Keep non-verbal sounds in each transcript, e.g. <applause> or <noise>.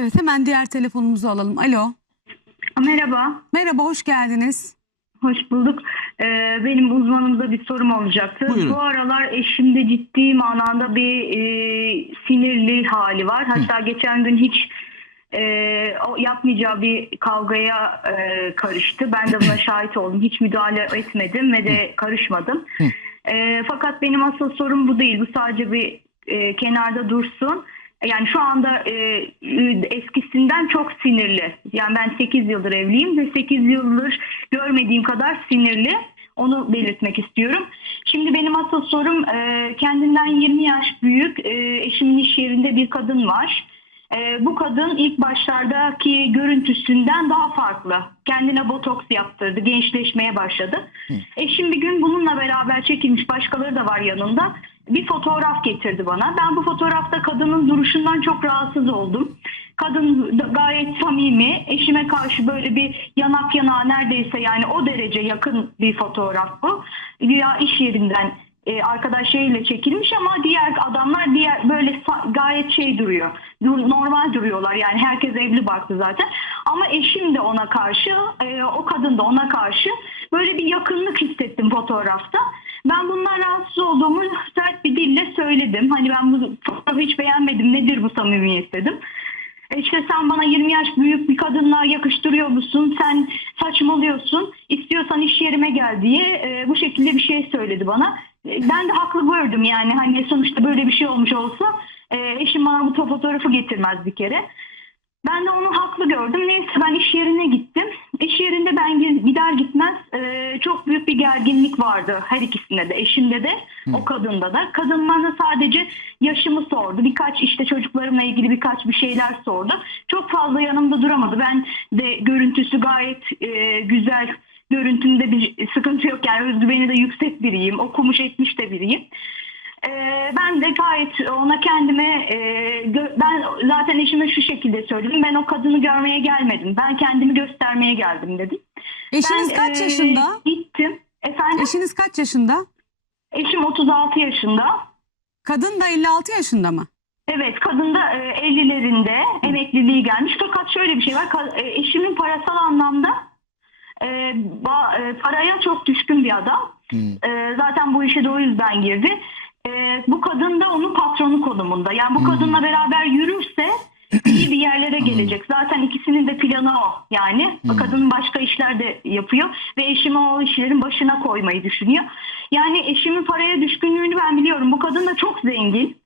Evet hemen diğer telefonumuzu alalım. Alo. Merhaba, Merhaba hoş geldiniz. hoş bulduk. Ee, benim uzmanımıza bir sorum olacaktı. Buyurun. Bu aralar eşimde ciddi manada bir e, sinirli hali var. Hatta geçen gün hiç e, o yapmayacağı bir kavgaya e, karıştı. Ben de buna <clears throat> şahit oldum. Hiç müdahale etmedim ve de karışmadım. E, fakat benim asıl sorum bu değil. Bu sadece bir e, kenarda dursun. Yani şu anda e, eskisinden çok sinirli. Yani ben 8 yıldır evliyim ve 8 yıldır görmediğim kadar sinirli. Onu belirtmek istiyorum. Şimdi benim asıl sorum e, kendinden 20 yaş büyük e, eşimin iş yerinde bir kadın var. E, bu kadın ilk başlardaki görüntüsünden daha farklı. Kendine botoks yaptırdı, gençleşmeye başladı. Eşim bir gün bununla beraber çekilmiş, başkaları da var yanında. Bir fotoğraf getirdi bana. Ben bu fotoğrafta kadının duruşundan çok rahatsız oldum. Kadın gayet samimi, eşime karşı böyle bir yanak yanağa neredeyse yani o derece yakın bir fotoğraf bu. Güya iş yerinden e, arkadaşlarıyla çekilmiş ama diğer adamlar diğer böyle gayet şey duruyor. Dur- Normal duruyorlar yani herkes evli barklı zaten. Ama eşim de ona karşı, e, o kadın da ona karşı böyle bir yakınlık hissettim fotoğrafta. Ben bundan rahatsız olduğumu sert bir dille söyledim. Hani ben bu fotoğrafı hiç beğenmedim. Nedir bu samimiyet dedim. E İşte sen bana 20 yaş büyük bir kadınla yakıştırıyor musun? Sen saçmalıyorsun. İstiyorsan iş yerime gel diye e, bu şekilde bir şey söyledi bana. E, Ben de haklı gördüm yani hani sonuçta böyle bir şey olmuş olsa e, eşim bana bu fotoğrafı getirmez bir kere. Ben de onu haklı gördüm. Neyse ben iş yerine gittim. İş yerinde ben gi- gider gitmez e, çok büyük bir gerginlik vardı her ikisinde de. Eşimde de o kadında da. Kadın bana sadece yaşımı sordu. Birkaç işte çocuklarımla ilgili birkaç bir şeyler sordu. Çok fazla yanımda duramadı. Ben de görüntüsü gayet e, güzel. Görüntümde bir sıkıntı yok. Yani özgüveni de yüksek biriyim. Okumuş etmiş de biriyim. Ee, ben de gayet ona kendime e, ben zaten eşime şu şekilde söyledim. Ben o kadını görmeye gelmedim. Ben kendimi göstermeye geldim dedim. Eşiniz Ben, kaç e, yaşında? Gittim. Efendim Eşiniz kaç yaşında? eşim 36 yaşında. Kadın da 56 yaşında mı? Evet kadın da e, 50'lerinde emekliliği gelmiş. Fakat şöyle bir şey var. E, eşimin parasal anlamda e, e, paraya çok düşkün bir adam. E, zaten bu işe de o yüzden girdi. E, bu kadın da onun patronu konumunda. Yani bu kadınla beraber yürürse iyi bir yerlere gelecek. Zaten ikisinin de planı o. Yani o kadın başka işler de yapıyor ve eşimi o işlerin başına koymayı düşünüyor. Yani eşimin paraya düşkünlüğünü ben biliyorum. Bu kadın da çok zengin.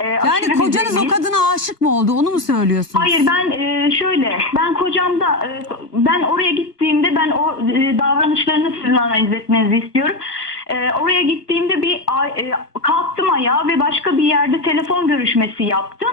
E, aşırı Yani bir kocanız o zengin. kadına aşık mı oldu? Onu mu söylüyorsunuz? Hayır ben e, şöyle ben kocamda e, ben oraya gittiğimde ben o e, davranışlarını sizin analiz etmenizi istiyorum. E, oraya gittiğimde bir e, kalktım ayağa ve başka bir yerde telefon görüşmesi yaptım.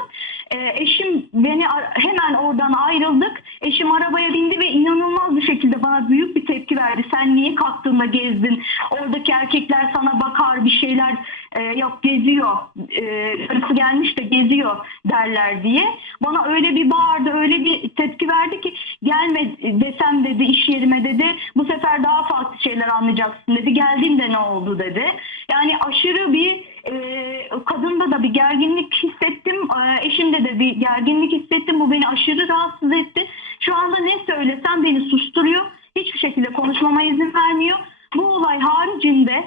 E, eşim beni hemen oradan ayrıldık. Eşim arabaya bindi ve inanılmaz bir şekilde bana büyük bir tepki verdi. Sen niye kalktığında gezdin? Oradaki erkekler sana bakar bir şeyler e, yok geziyor. E, karısı gelmiş de geziyor derler diye. Bana öyle bir bağırdı, öyle bir tepki verdi ki gelme desem dedi iş yerime dedi. Bu sefer daha farklı şeyler anlayacaksın dedi. Geldiğinde ne oldu dedi. Yani aşırı bir e, kadında da bir gerginlik hissettim. E, eşimde de bir gerginlik hissettim. Bu beni aşırı rahatsız etti. Şu anda ne söylesem beni susturuyor. Hiçbir şekilde konuşmama izin vermiyor. Bu olay haricinde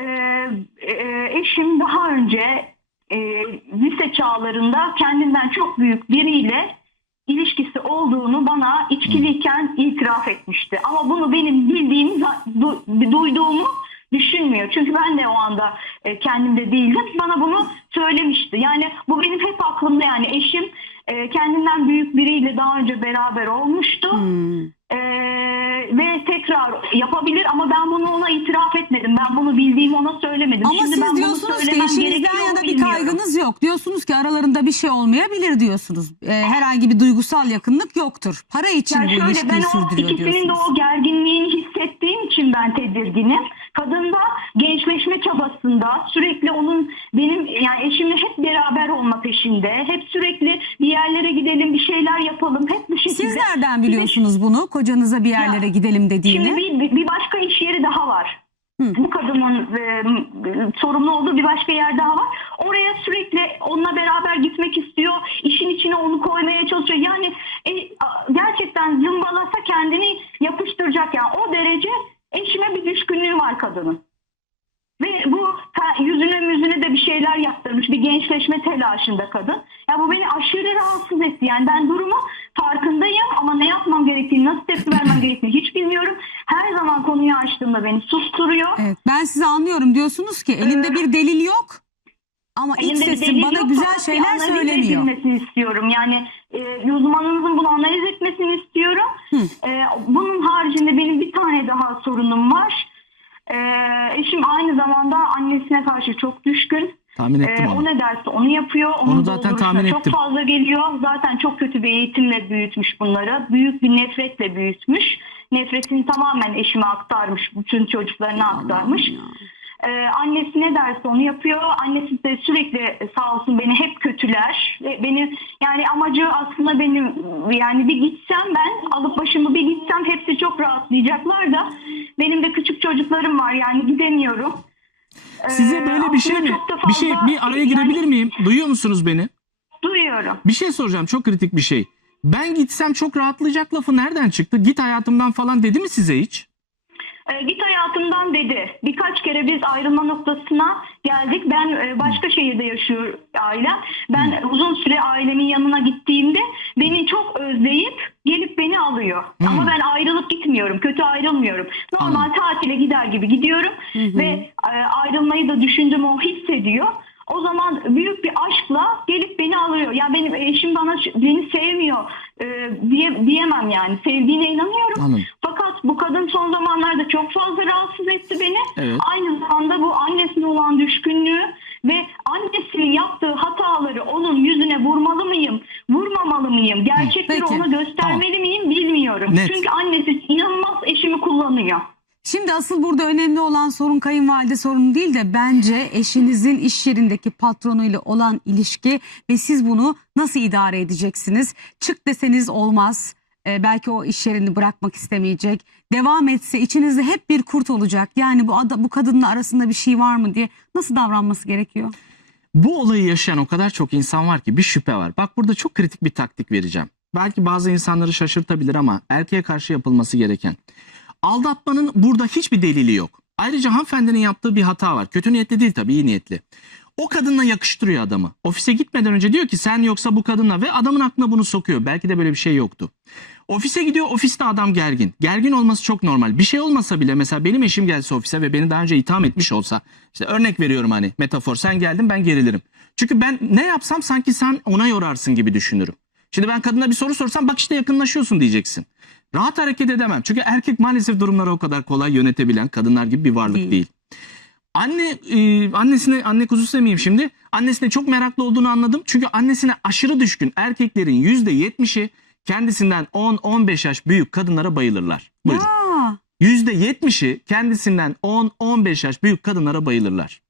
e, e, eşim daha önce e, lise çağlarında kendinden çok büyük biriyle ilişkisi olduğunu bana içkiliyken itiraf etmişti. Ama bunu benim bildiğimi, du- duyduğumu düşünmüyor. Çünkü ben de o anda e, kendimde değildim. Bana bunu söylemişti. Yani bu benim hep aklımda yani eşim e, kendinden büyük biriyle daha önce beraber olmuştu. Hmm. Ee, ve tekrar yapabilir ama ben bunu ona itiraf etmedim. Ben bunu bildiğimi ona söylemedim. Ama Şimdi ben siz bunu diyorsunuz ki söylemem eşinizden yana mu bir bilmiyorum. kaygınız yok. Diyorsunuz ki aralarında bir şey olmayabilir diyorsunuz. Ee, herhangi bir duygusal yakınlık yoktur. Para için Yani bu şöyle ilişkiyi ben o sürdürüyor ikisinin de diyorsunuz. o gerginliğini hissettiğim için ben tedirginim. Kadında gençleşme çabasında sürekli onun benim yani eşimle hep beraber olma peşinde. Hep sürekli bir yerlere gidelim, bir şeyler yapalım. Hep bu şekilde. Siz nereden biliyorsunuz bunu? Kocanıza bir yerlere ya, gidelim dediğini. Şimdi bir, bir başka iş yeri daha var. Hı. Bu kadının e, sorumlu olduğu bir başka yer daha var. Oraya sürekli onunla beraber gitmek istiyor. İşin içine onu koymaya çalışıyor. Yani e, gerçekten zımbalasa kendini yapıştıracak. Yani o derece Eşime bir düşkünlüğü var kadının. Ve bu yüzüne müzüne de bir şeyler yaptırmış. Bir gençleşme telaşında kadın. Ya bu beni aşırı rahatsız etti. Yani ben durumu farkındayım ama ne yapmam gerektiğini, nasıl tepki vermem <clears throat> gerektiğini hiç bilmiyorum. Her zaman konuyu açtığımda beni susturuyor. Evet, ben sizi anlıyorum. Diyorsunuz ki elimde ee, bir delil yok. Ama iç sesin bana güzel şeyler söylemiyor. istiyorum. Yani e, uzmanınızın bunu analiz etmesini istiyorum. E, bunun haricinde benim bir tane daha sorunum var. E, eşim aynı zamanda annesine karşı çok düşkün. Tahmin E, ettim o onu. ne derse onu yapıyor. Onun Onu zaten tahmin çok ettim. fazla geliyor. Zaten çok kötü bir eğitimle büyütmüş bunları. Büyük bir nefretle büyütmüş. Nefretini tamamen eşime aktarmış. Bütün çocuklarına aktarmış. Ee, annesi ne derse onu yapıyor. Annesi de sürekli e, sağ olsun beni hep kötüler. Ve beni yani amacı aslında benim yani bir gitsem ben alıp başımı bir gitsem hepsi çok rahatlayacaklar da benim de küçük çocuklarım var yani gidemiyorum. Ee, Size böyle bir şey mi? da Bir şey fazla- bir araya girebilir yani miyim? Duyuyor musunuz beni? Duyuyorum. Bir şey soracağım çok kritik bir şey. Ben gitsem çok rahatlayacak lafı nereden çıktı? Git hayatımdan falan dedi mi size hiç? Ee, git hayatımdan dedi. Birkaç kere biz ayrılma noktasına geldik. Ben e, başka şehirde yaşıyor ailem. Ben uzun süre ailemin yanına gittiğimde beni çok özleyip gelip beni alıyor. Ama ben ayrılıp gitmiyorum. Kötü ayrılmıyorum. Normal Anladım. tatile gider gibi gidiyorum ve e, ayrılmayı da düşündüğümü o hissediyor. O zaman büyük bir aşkla gelip beni alıyor. Ya benim eşim bana beni sevmiyor e, diye diyemem yani. Sevdiğine inanıyorum. Anladım. Fakat bu kadın son zamanlarda çok fazla rahatsız etti beni. Evet. Aynı zamanda bu annesine olan düşkünlüğü ve annesinin yaptığı hataları onun yüzüne vurmalı mıyım, vurmamalı mıyım, gerçekleri Peki, ona göstermeli miyim bilmiyorum. Net. Çünkü annesi inanılmaz eşimi kullanıyor. Şimdi asıl burada önemli olan sorun kayınvalide sorunu değil de bence eşinizin iş yerindeki patronuyla olan ilişki ve siz bunu nasıl idare edeceksiniz? Çık deseniz olmaz. Ee, belki o iş yerini bırakmak istemeyecek. Devam etse içinizde hep bir kurt olacak. Yani bu ada, bu kadınla arasında bir şey var mı diye nasıl davranması gerekiyor? Bu olayı yaşayan o kadar çok insan var ki bir şüphe var. Bak burada çok kritik bir taktik vereceğim. Belki bazı insanları şaşırtabilir ama erkeğe karşı yapılması gereken. Aldatmanın burada hiçbir delili yok. Ayrıca hanımefendinin yaptığı bir hata var. Kötü niyetli değil tabii iyi niyetli. O kadınla yakıştırıyor adamı. Ofise gitmeden önce diyor ki sen yoksa bu kadınla ve adamın aklına bunu sokuyor. Belki de böyle bir şey yoktu. Ofise gidiyor ofiste adam gergin. Gergin olması çok normal. Bir şey olmasa bile mesela benim eşim gelse ofise ve beni daha önce itham etmiş olsa işte örnek veriyorum hani metafor sen geldin ben gerilirim. Çünkü ben ne yapsam sanki sen ona yorarsın gibi düşünürüm. Şimdi ben kadına bir soru sorsam bak işte yakınlaşıyorsun diyeceksin. Rahat hareket edemem. Çünkü erkek maalesef durumları o kadar kolay yönetebilen kadınlar gibi bir varlık Değil. değil. Anne e, annesine anne kuzusu demeyeyim şimdi. Annesine çok meraklı olduğunu anladım. Çünkü annesine aşırı düşkün erkeklerin %70'i kendisinden 10-15 yaş büyük kadınlara bayılırlar. Buyurun. Aa, %70'i kendisinden 10-15 yaş büyük kadınlara bayılırlar.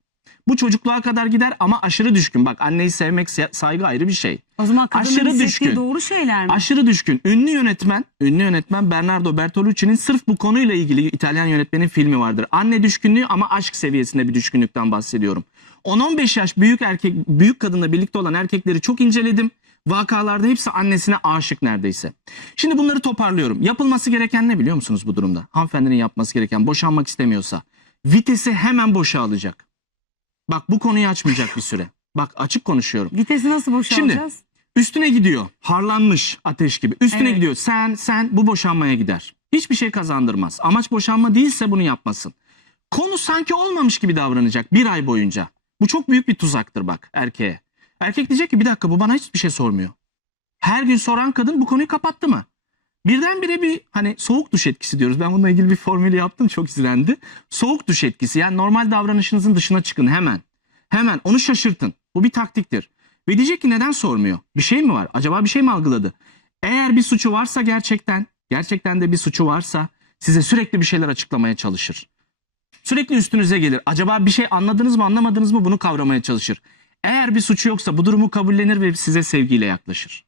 Bu çocukluğa kadar gider ama aşırı düşkün. Bak anneyi sevmek se- saygı ayrı bir şey. o zaman kadının Aşırı düşkün. doğru şeyler mi? Aşırı düşkün. Ünlü yönetmen, ünlü yönetmen Bernardo Bertolucci'nin sırf bu konuyla ilgili İtalyan yönetmenin filmi vardır. Anne düşkünlüğü ama aşk seviyesinde bir düşkünlükten bahsediyorum. 10-15 yaş büyük erkek büyük kadınla birlikte olan erkekleri çok inceledim. Vakalarda hepsi annesine aşık neredeyse. Şimdi bunları toparlıyorum. Yapılması gereken ne biliyor musunuz bu durumda? Hanımefendinin yapması gereken boşanmak istemiyorsa vitesi hemen boşa alacak. Bak bu konuyu açmayacak bir süre. Bak açık konuşuyorum. Vitesi nasıl boşalacağız? Üstüne gidiyor. Harlanmış ateş gibi. Üstüne Evet. gidiyor. Sen sen bu boşanmaya gider. Hiçbir şey kazandırmaz. Amaç boşanma değilse bunu yapmasın. Konu sanki olmamış gibi davranacak bir ay boyunca. Bu çok büyük bir tuzaktır bak erkeğe. Erkek diyecek ki bir dakika bu bana hiçbir şey sormuyor. Her gün soran kadın bu konuyu kapattı mı? Birdenbire bir hani soğuk duş etkisi diyoruz. Ben bununla ilgili bir formülü yaptım çok izlendi. Soğuk duş etkisi yani normal davranışınızın dışına çıkın hemen. Hemen onu şaşırtın. Bu bir taktiktir. Ve diyecek ki neden sormuyor? Bir şey mi var? Acaba bir şey mi algıladı? Eğer bir suçu varsa gerçekten, gerçekten de bir suçu varsa size sürekli bir şeyler açıklamaya çalışır. Sürekli üstünüze gelir. Acaba bir şey anladınız mı anlamadınız mı bunu kavramaya çalışır. Eğer bir suçu yoksa bu durumu kabullenir ve size sevgiyle yaklaşır.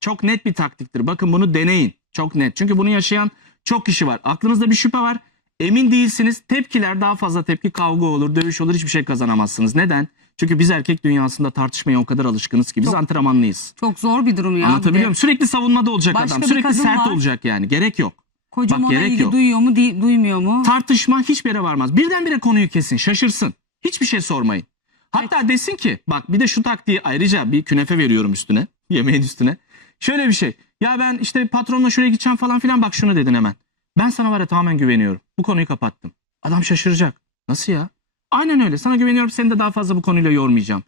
Çok net bir taktiktir. Bakın bunu deneyin. Çok net. Çünkü bunu yaşayan çok kişi var. Aklınızda bir şüphe var. Emin değilsiniz. Tepkiler daha fazla tepki kavga olur, dövüş olur. Hiçbir şey kazanamazsınız. Neden? Çünkü biz erkek dünyasında tartışmaya o kadar alışkınız ki biz Çok- antrenmanlıyız. Çok zor bir durum ya. Anlatabiliyor muyum? Sürekli savunmada olacak Başka adam. Sürekli sert var. olacak yani. Gerek yok. Kocam Bak, ona gerek ilgi yok. duyuyor mu, duymuyor mu? Tartışma hiçbir yere varmaz. Birdenbire konuyu kesin, şaşırsın. Hiçbir şey sormayın. Hatta desin ki bak bir de şu taktiği ayrıca bir künefe veriyorum üstüne. <laughs> Yemeğin üstüne. Şöyle bir şey. Ya ben işte patronla şuraya gideceğim falan filan bak şunu dedin hemen. Ben sana var ya tamamen güveniyorum. Bu konuyu kapattım. Adam şaşıracak. Nasıl ya? Aynen öyle. Sana güveniyorum. Seni de daha fazla bu konuyla yormayacağım.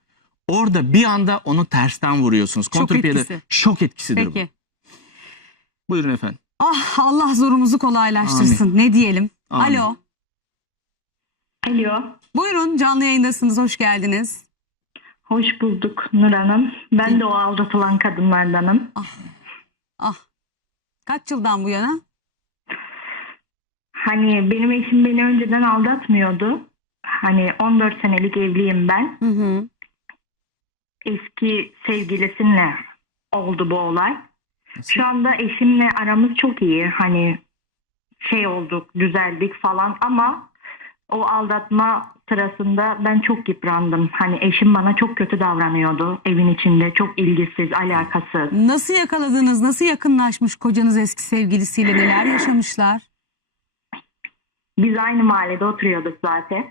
Orada bir anda onu tersten vuruyorsunuz. Şok Kontrpiyede etkisi. şok etkisidir bu. Peki. Buyurun efendim. Ah Allah zorumuzu kolaylaştırsın. Ne diyelim? Amin. Alo. Alo. Buyurun canlı yayındasınız. Hoş geldiniz. Hoş bulduk Nur Hanım. Ben de o aldatılan kadınlardanım. Ah. Kaç yıldan bu yana? Hani benim eşim beni önceden aldatmıyordu. Hani 14 senelik evliyim ben. Hı hı. Eski sevgilisinle oldu bu olay. Nasıl? Şu anda eşimle aramız çok iyi. Hani şey olduk, düzeldik falan ama o aldatma sırasında ben çok yıprandım. Hani eşim bana çok kötü davranıyordu evin içinde. Çok ilgisiz, alakasız. Nasıl yakaladınız? Nasıl yakınlaşmış kocanız eski sevgilisiyle? Neler yaşamışlar? Biz aynı mahallede oturuyorduk zaten.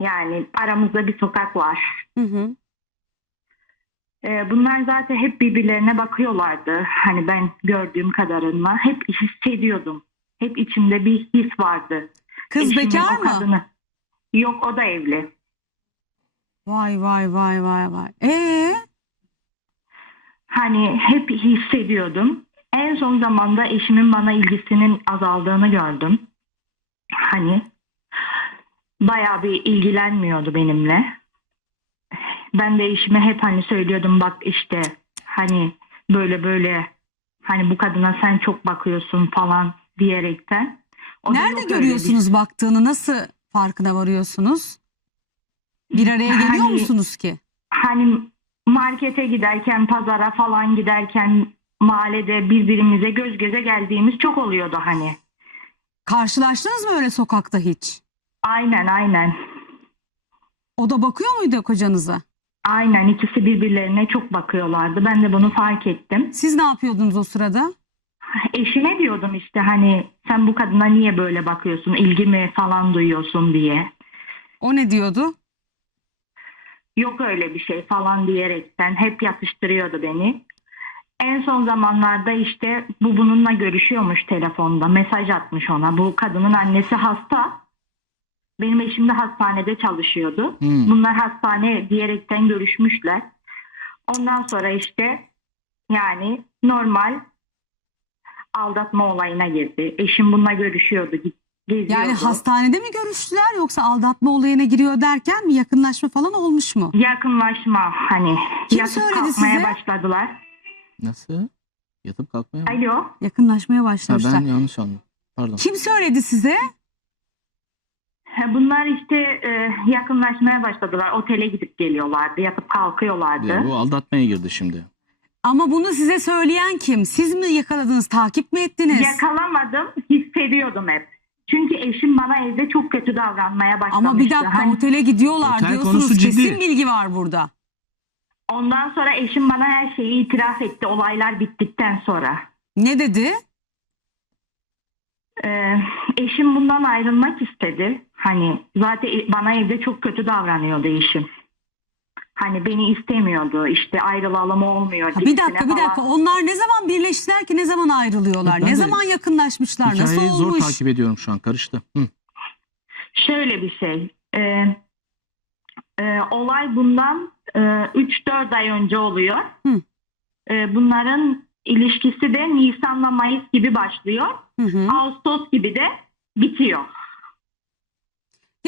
Yani aramızda bir sokak var. Hı hı. Ee, bunlar zaten hep birbirlerine bakıyorlardı. Hani ben gördüğüm kadarıyla hep hissediyordum. Hep içimde bir his vardı. Kız Eşimin bekar o mı? kadını- Yok o da evli. Vay vay vay vay vay. Ee, Hani hep hissediyordum. En son zamanda eşimin bana ilgisinin azaldığını gördüm. Hani bayağı bir ilgilenmiyordu benimle. Ben de eşime hep hani söylüyordum bak işte hani böyle böyle hani bu kadına sen çok bakıyorsun falan diyerekten. O nerede öyle bir- görüyorsunuz baktığını? Nasıl farkına varıyorsunuz? Bir araya geliyor Hani- musunuz ki? hani markete giderken, pazara falan giderken mahallede birbirimize göz göze geldiğimiz çok oluyordu hani. Karşılaştınız mı öyle sokakta hiç? Aynen aynen. O da bakıyor muydu kocanıza? Aynen ikisi birbirlerine çok bakıyorlardı. Ben de bunu fark ettim. Siz ne yapıyordunuz o sırada? Eşime diyordum işte hani sen bu kadına niye böyle bakıyorsun, ilgi mi falan duyuyorsun diye. O ne diyordu? Yok öyle bir şey falan diyerekten hep yatıştırıyordu beni. En son zamanlarda işte bu bununla görüşüyormuş telefonda. Mesaj atmış ona. Bu kadının annesi hasta. Benim eşim de hastanede çalışıyordu. Hmm. Bunlar hastane diyerekten görüşmüşler. Ondan sonra işte yani normal aldatma olayına girdi. Eşim bununla görüşüyordu. Geziyordu. Yani hastanede mi görüştüler yoksa aldatma olayına giriyor derken mi yakınlaşma falan olmuş mu? Yakınlaşma hani Kim yatıp söyledi kalkmaya size? başladılar. Nasıl? Yatıp kalkmaya mı? Alo. Yakınlaşmaya Ha, başlamışlar. ben yanlış anladım. Pardon. Kim söyledi size? Bunlar işte e, yakınlaşmaya başladılar. Otele gidip geliyorlardı. Yatıp kalkıyorlardı. Ya, bu aldatmaya girdi şimdi. Ama bunu size söyleyen kim? Siz mi yakaladınız, takip mi ettiniz? Yakalamadım. Hissediyordum hep. Çünkü eşim bana evde çok kötü davranmaya başlamıştı. Ama bir dakika Hani otele gidiyorlar Otel diyorsunuz. konusu ciddi. Kesin bilgi var burada. Ondan sonra eşim bana her şeyi itiraf etti. Olaylar bittikten sonra. Ne dedi? Ee, eşim bundan ayrılmak istedi. Hani zaten bana evde çok kötü davranıyordu eşim. Hani beni istemiyordu. İşte ayrılalım olmuyor. Ha, bir dakika bir falan. dakika. Onlar ne zaman birleştiler ki ne zaman ayrılıyorlar? Ben ne zaman yakınlaşmışlar? Nasıl Hikayeyi zor olmuş? takip ediyorum şu an. Karıştı. Hı. Şöyle bir şey. e, e, olay bundan e, 3-4 ay önce oluyor. Hı. E, bunların ilişkisi de Nisan'la Mayıs gibi başlıyor. Hı hı. Ağustos gibi de bitiyor.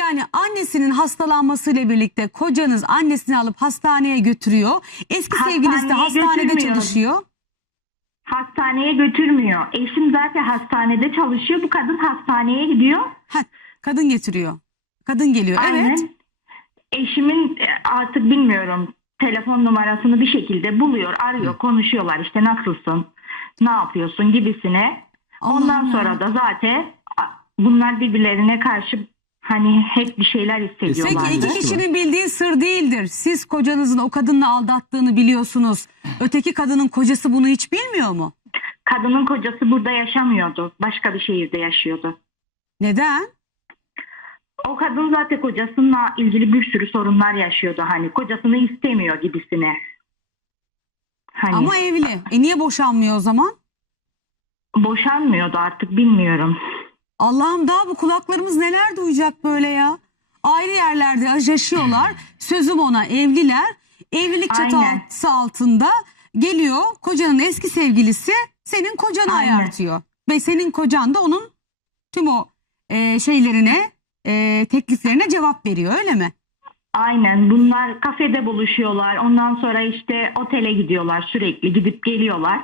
Yani annesinin hastalanmasıyla birlikte kocanız annesini alıp hastaneye götürüyor. Eski sevgilisi de Hastaneye hastanede çalışıyor. Hastaneye götürmüyor. Eşim zaten hastanede çalışıyor. Bu kadın hastaneye gidiyor. Ha, kadın getiriyor. Kadın geliyor. Aynen. Evet. Eşimin e, artık bilmiyorum telefon numarasını bir şekilde buluyor, arıyor, konuşuyorlar işte nasılsın, ne yapıyorsun gibisine. Ondan Allah sonra da zaten bunlar birbirlerine karşı hani hep bir şeyler hissediyorlardı. Peki iki kişinin bildiği sır değildir. Siz kocanızın o kadınla aldattığını biliyorsunuz. Öteki kadının kocası bunu hiç bilmiyor mu? Kadının kocası burada yaşamıyordu. Başka bir şehirde yaşıyordu. Neden? O kadın zaten kocasıyla ilgili bir sürü sorunlar yaşıyordu. Hani kocasını istemiyor gibisine. Hani Ama evli. E niye boşanmıyor o zaman? boşanmıyordu artık bilmiyorum. Allah'ım daha bu kulaklarımız neler duyacak böyle ya. Ayrı yerlerde yaşıyorlar. Sözüm ona evliler. Evlilik Aynen. çatısı altında geliyor kocanın eski sevgilisi senin kocanı Aynen. ayartıyor. Ve senin kocan da onun tüm o e, şeylerine e, tekliflerine cevap veriyor öyle mi? Aynen bunlar kafede buluşuyorlar. Ondan sonra işte otele gidiyorlar sürekli gidip geliyorlar.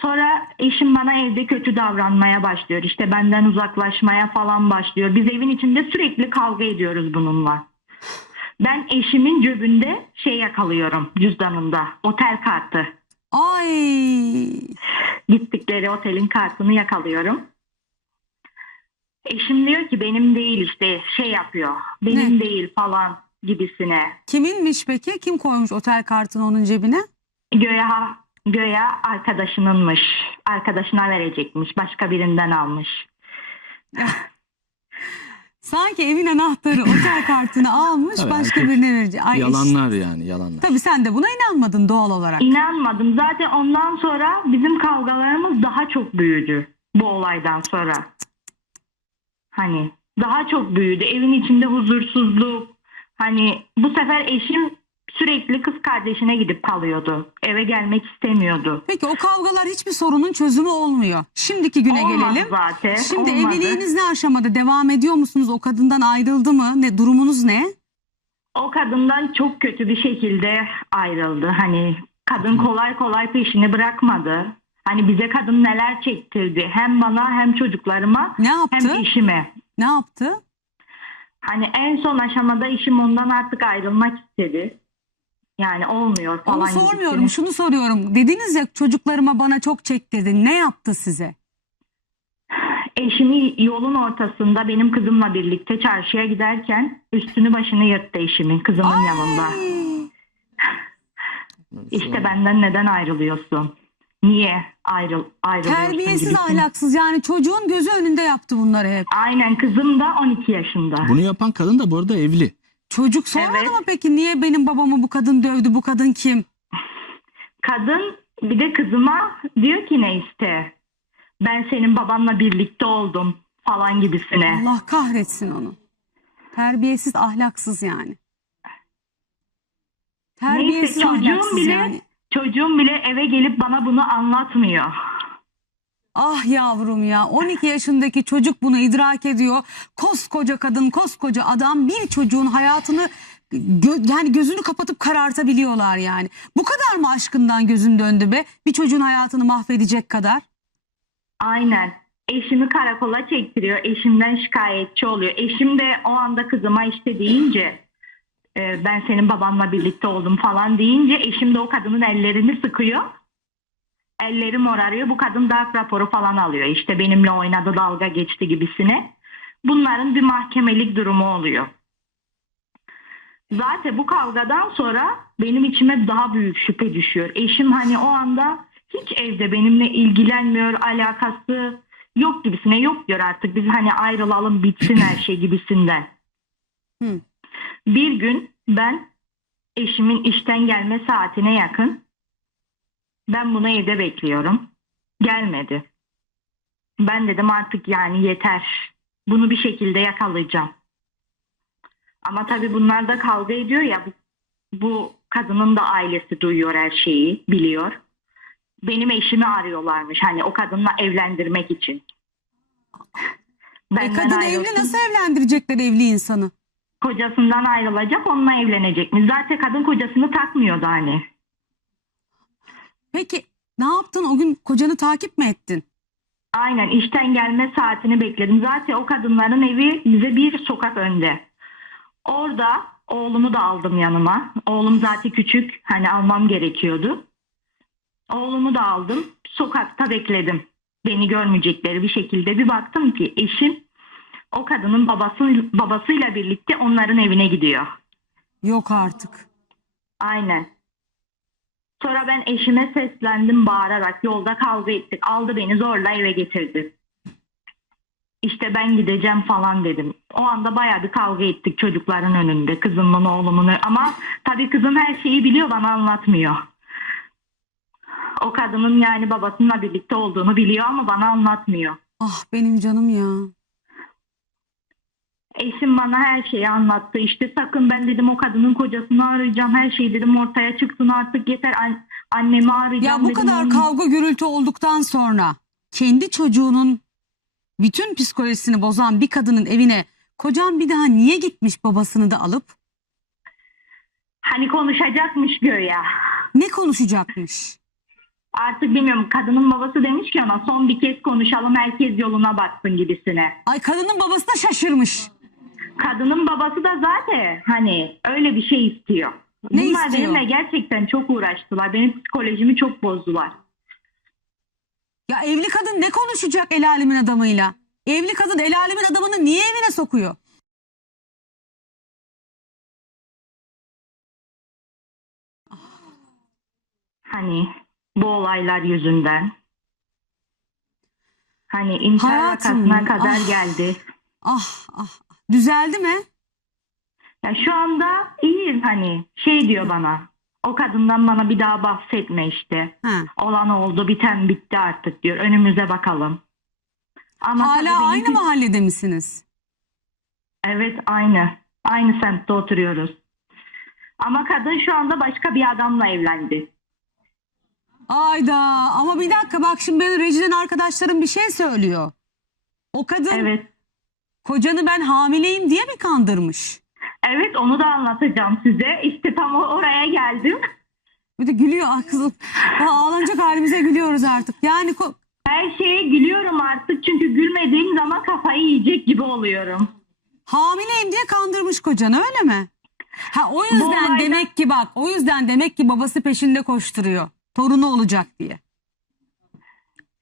Sonra eşim bana evde kötü davranmaya başlıyor. İşte benden uzaklaşmaya falan başlıyor. Biz evin içinde sürekli kavga ediyoruz bununla. Ben eşimin cebinde şey yakalıyorum cüzdanında otel kartı. Ay Gittikleri otelin kartını yakalıyorum. Eşim diyor ki benim değil işte şey yapıyor. Benim Ne? değil falan gibisine. kiminmiş peki? Kim koymuş otel kartını onun cebine? Göya göya arkadaşınınmış. Arkadaşına verecekmiş. Başka birinden almış. <laughs> Sanki evin anahtarı otel kartını almış Tabii, başka erkek- birine verecek. Ay, Yalanlar yani yalanlar. Tabii sen de buna inanmadın doğal olarak. İnanmadım. Zaten ondan sonra bizim kavgalarımız daha çok büyüdü. Bu olaydan sonra. Hani daha çok büyüdü. Evin içinde huzursuzluk. Hani bu sefer eşim sürekli kız kardeşine gidip kalıyordu. Eve gelmek istemiyordu. Peki o kavgalar hiçbir sorunun çözümü olmuyor. Şimdiki güne Olmaz gelelim. zaten. Şimdi olmadı. evliliğiniz ne aşamada? Devam ediyor musunuz? O kadından ayrıldı mı? Ne durumunuz ne? O kadından çok kötü bir şekilde ayrıldı. Hani kadın kolay kolay peşini bırakmadı. Hani bize kadın neler çektirdi. Hem bana hem çocuklarıma Ne hem yaptı? eşime. Ne yaptı? Hani en son aşamada işim ondan artık ayrılmak istedi. Yani olmuyor falan. Onu sormuyorum. gibisine. Şunu soruyorum. Dediniz ya çocuklarıma bana çok çektirdi. Ne yaptı size? Eşimi yolun ortasında benim kızımla birlikte çarşıya giderken üstünü başını yırttı eşimin kızımın yanında. Ay, İşte benden neden ayrılıyorsun? Niye ayrıl ayrılıyorsun? Terbiyesiz gibisine. ahlaksız yani çocuğun gözü önünde yaptı bunları hep. Aynen kızım da 12 yaşında. Bunu yapan kadın da bu arada evli. Çocuk sormadı Evet. mı peki niye benim babamı bu kadın dövdü bu kadın kim? Kadın bir de kızıma diyor ki ne iste? Ben senin babanla birlikte oldum falan gibisine. Allah kahretsin onu. Terbiyesiz ahlaksız yani. Terbiyesiz Neyse çocuğum ahlaksız bile yani. çocuğum bile eve gelip bana bunu anlatmıyor. Ah yavrum ya 12 yaşındaki çocuk bunu idrak ediyor. Koskoca kadın, koskoca adam bir çocuğun hayatını gö- yani gözünü kapatıp karartabiliyorlar yani. Bu kadar mı aşkından gözün döndü be? Bir çocuğun hayatını mahvedecek kadar. Aynen. Eşimi karakola çektiriyor. Eşimden şikayetçi oluyor. Eşim de o anda kızıma işte deyince e, ben senin babanla birlikte oldum falan deyince eşim de o kadının ellerini sıkıyor. Elleri morarıyor. Bu kadın darp raporu falan alıyor. İşte benimle oynadı dalga geçti gibisine. Bunların bir mahkemelik durumu oluyor. Zaten bu kavgadan sonra benim içime daha büyük şüphe düşüyor. Eşim hani o anda hiç evde benimle ilgilenmiyor, alakası yok gibisine yok diyor artık biz hani ayrılalım bitsin her şey gibisinden. Bir gün ben eşimin işten gelme saatine yakın ben bunu evde bekliyorum. Gelmedi. Ben dedim artık yani yeter. Bunu bir şekilde yakalayacağım. Ama tabii bunlar da kavga ediyor ya bu, kadının da ailesi duyuyor her şeyi, biliyor. Benim eşimi arıyorlarmış hani o kadınla evlendirmek için. E Benden kadın evli nasıl evlendirecekler evli insanı? Kocasından ayrılacak onunla evlenecekmiş. Zaten kadın kocasını takmıyordu hani. Peki ne yaptın o gün kocanı takip mi ettin? Aynen işten gelme saatini bekledim. Zaten o kadınların evi bize bir sokak önde. Orada oğlumu da aldım yanıma. Oğlum zaten küçük hani almam gerekiyordu. Oğlumu da aldım. Sokakta bekledim. Beni görmeyecekleri bir şekilde bir baktım ki eşim o kadının babası, babasıyla birlikte onların evine gidiyor. Yok artık. Aynen. Sonra ben eşime seslendim bağırarak yolda kavga ettik. Aldı beni zorla eve getirdi. İşte ben gideceğim falan dedim. O anda bayağı bir kavga ettik çocukların önünde. Kızımla oğlumun. Ama tabii kızım her şeyi biliyor bana anlatmıyor. O kadının yani babasıyla birlikte olduğunu biliyor ama bana anlatmıyor. Ah benim canım ya. Eşim bana her şeyi anlattı. İşte sakın ben dedim o kadının kocasını arayacağım. Her şey dedim ortaya çıksın artık yeter. An- annemi arayacağım Ya bu dedim. kadar Onun- kavga gürültü olduktan sonra kendi çocuğunun bütün psikolojisini bozan bir kadının evine kocan bir daha niye gitmiş babasını da alıp Hani konuşacakmış göya. ne konuşacakmış? Artık bilmiyorum kadının babası demiş ki ona son bir kez konuşalım herkes yoluna baksın gibisine. Ay kadının babası da şaşırmış. Kadının babası da zaten hani öyle bir şey istiyor. Ne Bunlar istiyor? benimle gerçekten çok uğraştılar. Benim psikolojimi çok bozdular. Ya evli kadın ne konuşacak el alemin adamıyla? Evli kadın el alemin adamını niye evine sokuyor? Hani bu olaylar yüzünden. Hani intihar Hayatım, vakasına kadar ah. geldi. Ah ah. Düzeldi mi? Ya şu anda iyiyim hani şey diyor bana. O kadından bana bir daha bahsetme işte. Ha. Olan oldu biten bitti artık diyor. Önümüze bakalım. Ama tabii Hala aynı pis- mahallede misiniz? Evet aynı. Aynı semtte oturuyoruz. Ama kadın şu anda başka bir adamla evlendi. Ayda ama bir dakika bak şimdi benim rejiden arkadaşlarım bir şey söylüyor. O kadın Evet. Kocanı ben hamileyim diye mi kandırmış? Evet onu da anlatacağım size. İşte tam oraya geldim. Bir de gülüyor ah kızım. Ağlanacak halimize gülüyoruz artık. Yani Her şeye gülüyorum artık çünkü gülmediğim zaman kafayı yiyecek gibi oluyorum. hamileyim diye kandırmış kocanı öyle mi? Ha o yüzden olaydan- demek ki bak o yüzden demek ki babası peşinde koşturuyor. Torunu olacak diye.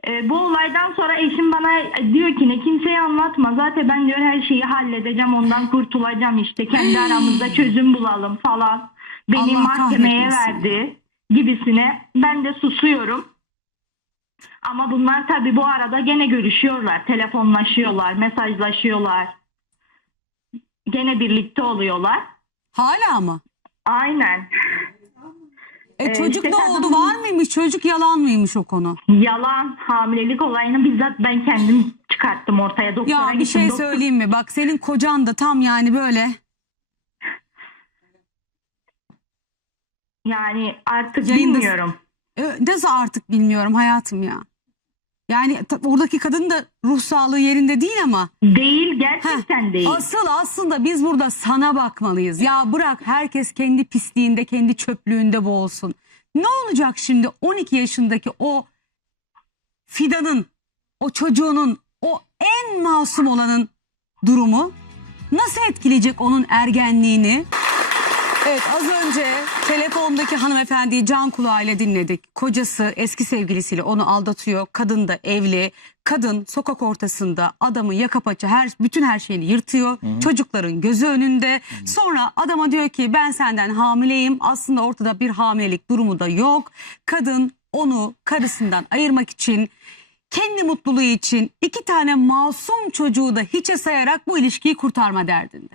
Ee, bu olaydan sonra eşim bana diyor ki ne kimseye anlatma. Zaten ben diyor her şeyi halledeceğim ondan kurtulacağım işte. Kendi aramızda çözüm bulalım falan. Beni Allah mahkemeye kahretmesin. verdi gibisine. Ben de susuyorum. Ama bunlar tabii bu arada gene görüşüyorlar. Telefonlaşıyorlar, mesajlaşıyorlar. Gene birlikte oluyorlar. Hala mı? Aynen. E Ee, çocuk işte ne oldu? Var mıymış? Çocuk yalan mıymış o konu? Yalan hamilelik olayını bizzat ben kendim çıkarttım ortaya. Doktora Ya bir gittim. şey Doktor- söyleyeyim mi? Bak senin kocan da tam yani böyle Yani artık Yayında- bilmiyorum. e, nasıl artık bilmiyorum hayatım ya. Yani oradaki kadın da ruh sağlığı yerinde değil ama Değil gerçekten değil. asıl aslında biz burada sana bakmalıyız. Ya bırak herkes kendi pisliğinde, kendi çöplüğünde boğulsun. Ne olacak şimdi 12 yaşındaki o Fidan'ın, o çocuğunun, o en masum olanın durumu nasıl etkileyecek onun ergenliğini? Evet az önce telefondaki hanımefendiyi can kulağıyla dinledik. Kocası eski sevgilisiyle onu aldatıyor. Kadın da evli. Kadın sokak ortasında adamı yaka paça her, bütün her şeyini yırtıyor. Çocukların gözü önünde. Sonra adama diyor ki ben senden hamileyim. Aslında ortada bir hamilelik durumu da yok. Kadın onu karısından ayırmak için kendi mutluluğu için iki tane masum çocuğu da hiçe sayarak bu ilişkiyi kurtarma derdinde.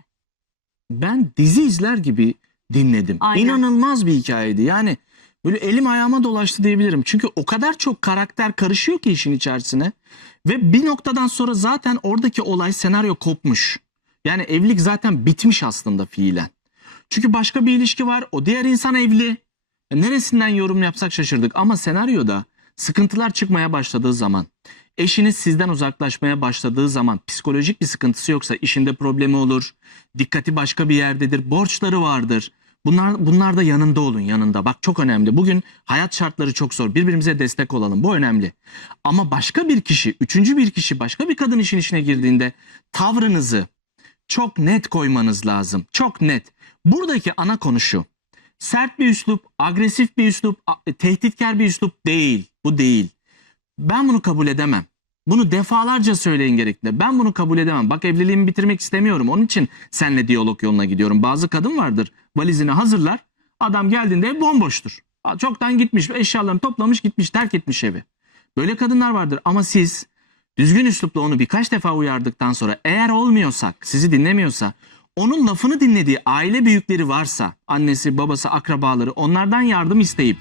ben dizi izler gibi dinledim. Aynen. İnanılmaz bir hikayeydi. Yani böyle elim ayağıma dolaştı diyebilirim. Çünkü o kadar çok karakter karışıyor ki işin içerisine. Ve bir noktadan sonra zaten oradaki olay senaryo kopmuş. Yani evlilik zaten bitmiş aslında fiilen. Çünkü başka bir ilişki var. O diğer insan evli. E, Neresinden yorum yapsak şaşırdık. Ama senaryoda sıkıntılar çıkmaya başladığı zaman, eşiniz sizden uzaklaşmaya başladığı zaman, psikolojik bir sıkıntısı yoksa işinde problemi olur, dikkati başka bir yerdedir, borçları vardır. Bunlar bunlar da yanında olun, yanında. Bak çok önemli. Bugün hayat şartları çok zor. Birbirimize destek olalım. Bu önemli. Ama başka bir kişi, üçüncü bir kişi başka bir kadın işin içine girdiğinde tavrınızı çok net koymanız lazım. Çok net. Buradaki ana konu şu. Sert bir üslup, agresif bir üslup, tehditkar bir üslup değil. Bu değil. Ben bunu kabul edemem. Bunu defalarca söyleyin gerekli. Ben bunu kabul edemem. Bak evliliğimi bitirmek istemiyorum. Onun için seninle diyalog yoluna gidiyorum. Bazı kadın vardır. Valizini hazırlar. Adam geldiğinde ev bomboştur. Çoktan gitmiş, eşyalarını toplamış gitmiş, terk etmiş evi. Böyle kadınlar vardır ama siz düzgün üslupla onu birkaç defa uyardıktan sonra eğer olmuyorsak, sizi dinlemiyorsa, onun lafını dinlediği aile büyükleri varsa, annesi, babası, akrabaları onlardan yardım isteyip